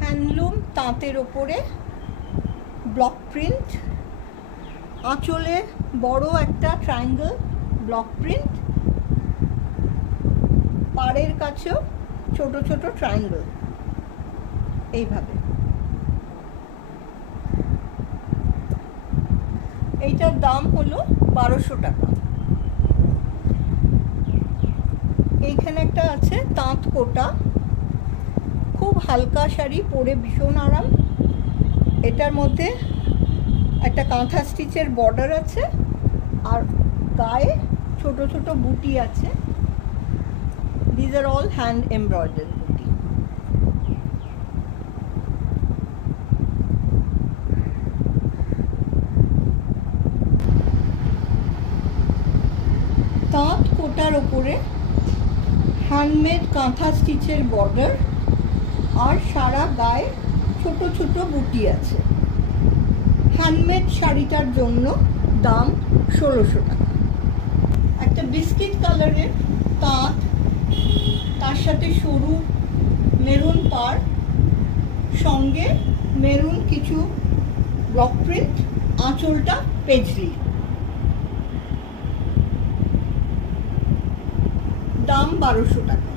Handloom তাঁতের ওপরে block print, আঁচলে বড় একটা ট্রায়াঙ্গেল ব্লক প্রিন্ট, পাড়ের কাছেও ছোট ছোট ট্রায়াঙ্গেল, এইভাবে। এইটার দাম হলো 1200 টাকা। এইখানে একটা আছে তাঁত কোটা, খুব হালকা শাড়ি, পরে ভীষণ আরাম। এটার মধ্যে একটা কাঁথা স্টিচের বর্ডার আছে আর গায়ে ছোট ছোট বুটি আছে। This are all hand embroidery বুটি। তাঁত কোটার ওপরে হ্যান্ডমেড কাঁথা স্টিচের বর্ডার আর সারা গায়ে ছোট ছোট বুটি আছে। হ্যান্ডমেড শাড়িটার জন্য দাম 1600 টাকা। একটা বিস্কিট কালারের তাঁত, তার সাথে সরু মেরুন পাড়, সঙ্গে মেরুন কিছু ব্লক প্রিন্ট, আঁচলটা পেজলি। দাম 1200 টাকা।